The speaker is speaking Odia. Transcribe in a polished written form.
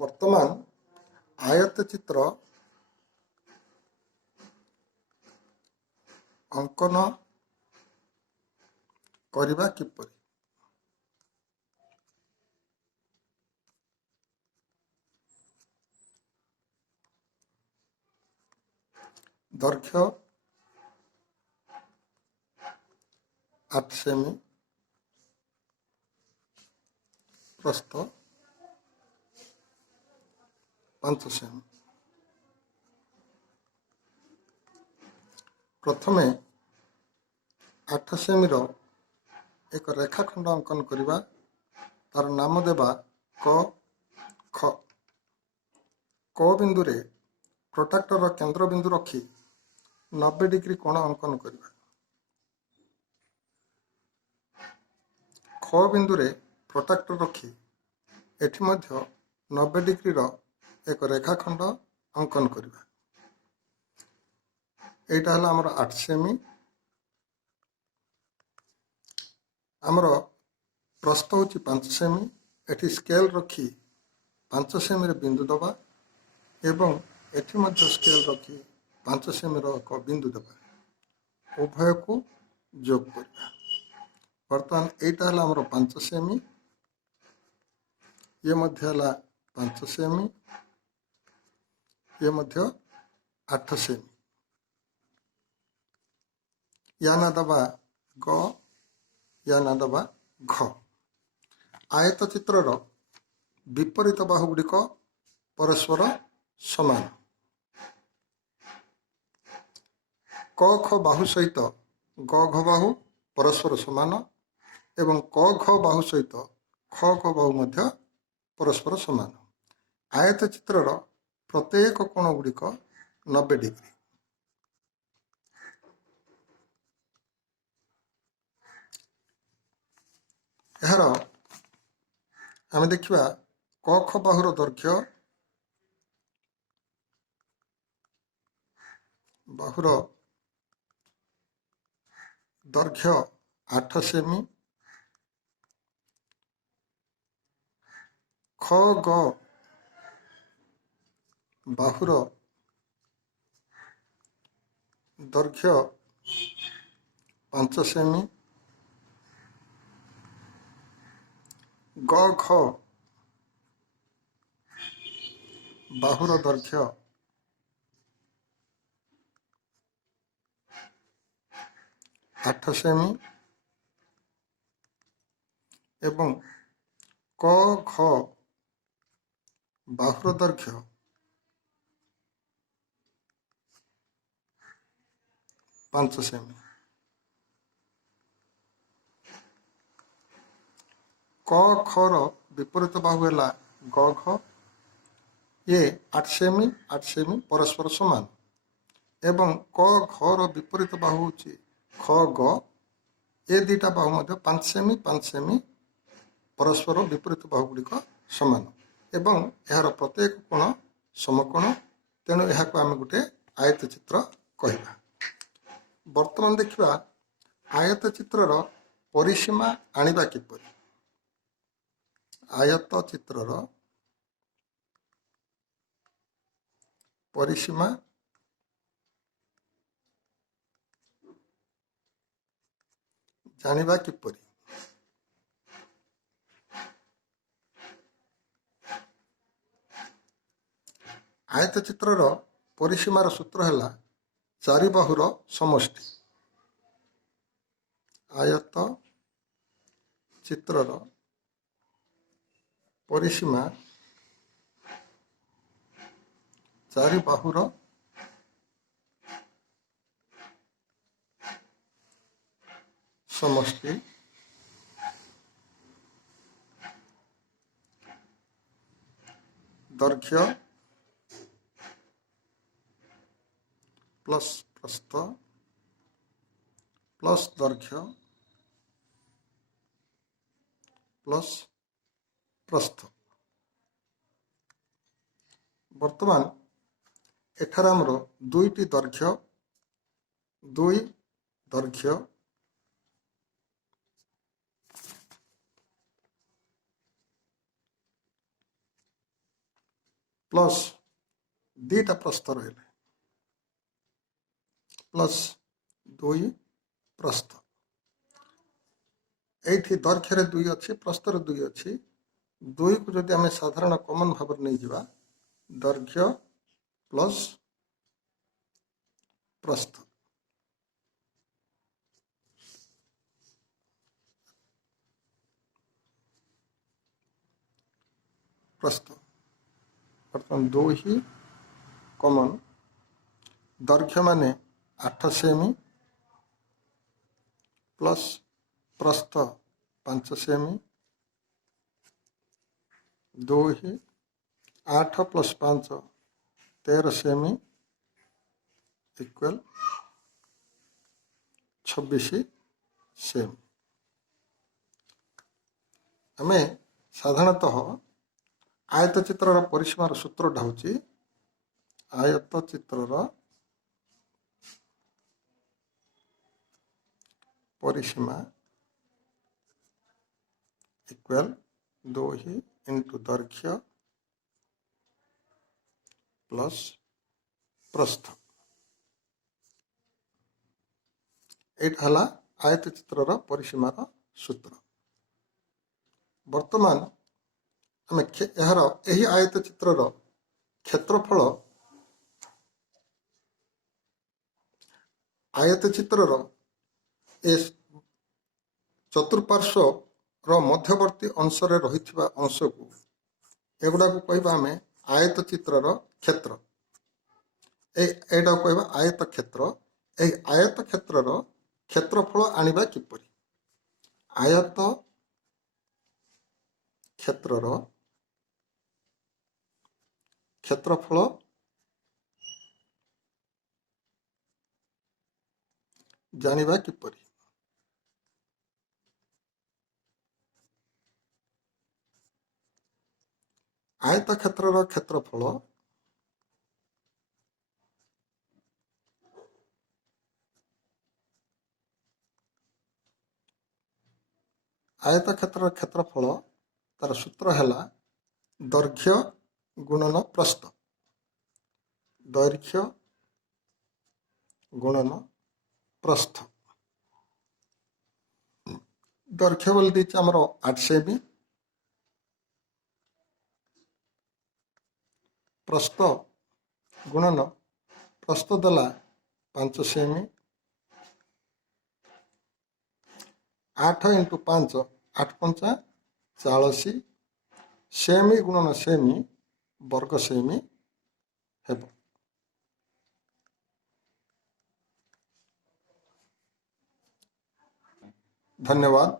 ବର୍ତ୍ତମାନ ଆୟତ ଚିତ୍ର ଅଙ୍କନ କରିବା କିପରି? ଦୈର୍ଘ୍ୟ 8 ସେମି, ପ୍ରସ୍ଥ 5 ସେମି। ପ୍ରଥମେ 8 ସେମିର ଏକ ରେଖାଖଣ୍ଡ ଅଙ୍କନ କରିବା। ତାର ନାମ ଦେବା କ ଖ। କ ବିନ୍ଦୁରେ ପ୍ରୋଟ୍ରାକ୍ଟରର କେନ୍ଦ୍ର ବିନ୍ଦୁ ରଖି 90 ଡିଗ୍ରୀ କୋଣ ଅଙ୍କନ କରିବା। ଖ ବିନ୍ଦୁରେ ପ୍ରୋଟ୍ରାକ୍ଟର ରଖି ଏଠି ମଧ୍ୟ 90 ଡିଗ୍ରୀର ଏକ ରେଖାଖଣ୍ଡ ଅଙ୍କନ କରିବା। এইটা ହେଲା ଆମର 8 ସେମି। ଆମର ପ୍ରସ୍ଥ ହେଉଛି 5 ସେମି। ଏଠି ସ୍କେଲ ରଖି 5 ସେମିରେ ବିନ୍ଦୁ ଦେବା ଏବଂ ଏଠି ମଧ୍ୟ ସ୍କେଲ ରଖି 5 ସେମିର ଏକ ବିନ୍ଦୁ ଦେବା। ଉଭୟକୁ ଯୋଗ କରିବା। ବର୍ତ୍ତମାନ এইটা ହେଲା ଆମର 5 ସେମି, ଇଏ ମଧ୍ୟ ହେଲା 5 ସେମି, ଇଏ ମଧ୍ୟ 8 ସେମି। ୟା ନା ଦେବା ଗ, ୟା ନା ଦେବା ଘ। ଆୟତ ଚିତ୍ରର ବିପରୀତ ବାହୁ ଗୁଡ଼ିକ ପରସ୍ପର ସମାନ। କ ଖ ବାହୁ ସହିତ ଗ ଘ ବାହୁ ପରସ୍ପର ସମାନ ଏବଂ କ ଘ ବାହୁ ସହିତ ଖ ଖ ବାହୁ ମଧ୍ୟ ପରସ୍ପର ସମାନ। ଆୟତ ଚିତ୍ରର ପ୍ରତ୍ୟେକ କୋଣ ଗୁଡ଼ିକ 90 ଡିଗ୍ରୀ। ଏହାର ଆମେ ଦେଖିବା କ ଖ ବାହୁର ଦୈର୍ଘ୍ୟ, ବାହୁର ଦୈର୍ଘ୍ୟ 8 ସେମି, ଖ ଗ ବାହୁର ଦୈର୍ଘ୍ୟ 5 ସେମି, ଗ ଘ ବାହୁର ଦୈର୍ଘ୍ୟ 8 ସେମି ଏବଂ କ ଘ ବାହୁର ଦୈର୍ଘ୍ୟ 5 ସେମି। କ ଖର ବିପରୀତ ବାହୁ ହେଲା ଗ ଘ। ଇଏ 8 ସେମି 8 ସେମି ପରସ୍ପର ସମାନ ଏବଂ କ ଘର ବିପରୀତ ବାହୁ ହେଉଛି ଖ ଗ। ଏ ଦୁଇଟା ବାହୁ ମଧ୍ୟ 5 ସେମି 5 ସେମି ପରସ୍ପର ବିପରୀତ ବାହୁ ଗୁଡ଼ିକ ସମାନ ଏବଂ ଏହାର ପ୍ରତ୍ୟେକ କୋଣ ସମକୋଣ। ତେଣୁ ଏହାକୁ ଆମେ ଗୋଟେ ଆୟତ ଚିତ୍ର କହିବା। ବର୍ତ୍ତମାନ ଦେଖିବା ଆୟତ ଚିତ୍ରର ପରିସୀମା ଆଣିବା କିପରି। ଆୟତ ଚିତ୍ରର ପରିସୀମା ଜାଣିବା କିପରି। ଆୟତ ଚିତ୍ରର ପରିସୀମାର ସୂତ୍ର ହେଲା 4 ବାହୁର ସମଷ୍ଟି। ଆୟତ ଚିତ୍ରର ପରିସୀମା 4 ବାହୁର ସମଷ୍ଟି ଦୈର୍ଘ୍ୟ ପ୍ଲସ୍ ପ୍ରସ୍ଥ ପ୍ଲସ୍ ଦୈର୍ଘ୍ୟ ପ୍ଲସ୍ ପ୍ରସ୍ଥ। ବର୍ତ୍ତମାନ ଏଠାରେ ଆମର ଦୁଇଟି ଦୈର୍ଘ୍ୟ, ଦୁଇ ଦୈର୍ଘ୍ୟ प्लस दीटा प्रस्थ रही प्लस 2 प्रस्थ ये दैर्घ्य 2 अच्छी प्रस्तर 2 अच्छी 2 को जदि आम साधारण कॉमन भाव नहीं जावा दैर्घ्य प्लस प्रस्थ प्रस्थ बर्तमान 2 ही कॉमन दैर्घ्य माने 8 सेमी प्लस प्रस्थ 5 सेमी 2 ही 8 प्लस 5 13 सेमी इक्वल 26 सेमी आम साधारणतः आयत चित्र परिसीमार सूत्रटा हूँ आयत चित्र परिसीमा इक्वल 2 ही इंटू दैर्घ्य प्लस प्रस्थ यहाँ आयत चित्र परिसीमार सूत्र वर्तमान आम यार यही आयत चित्र क्षेत्रफल आयत चित्र चतुर्पार्श्वर मध्यवर्ती अंश रही अंश को एगुड़ा कहवा आम आयत चित्र क्षेत्र एटा कहवा आयत क्षेत्र आयत क्षेत्र क्षेत्रफल आनिबा किपरि आयत क्षेत्र क्षेत्रफल जानिबा किपरि आयत क्षेत्र क्षेत्रफल आयत क्षेत्र क्षेत्रफल तार सूत्र है दैर्घ्य गुणन प्रस्थ दैर्घ्य गुणन प्रस्थ दैर्घ्य बोल दी आमर 8 सेमी प्रस्थ गुणन प्रस्थ देला 5 सेमी 8 इंटू 5 8 पंचा 40 सेमी गुणन सेमी वर्ग सेमी हेब धन्यवाद।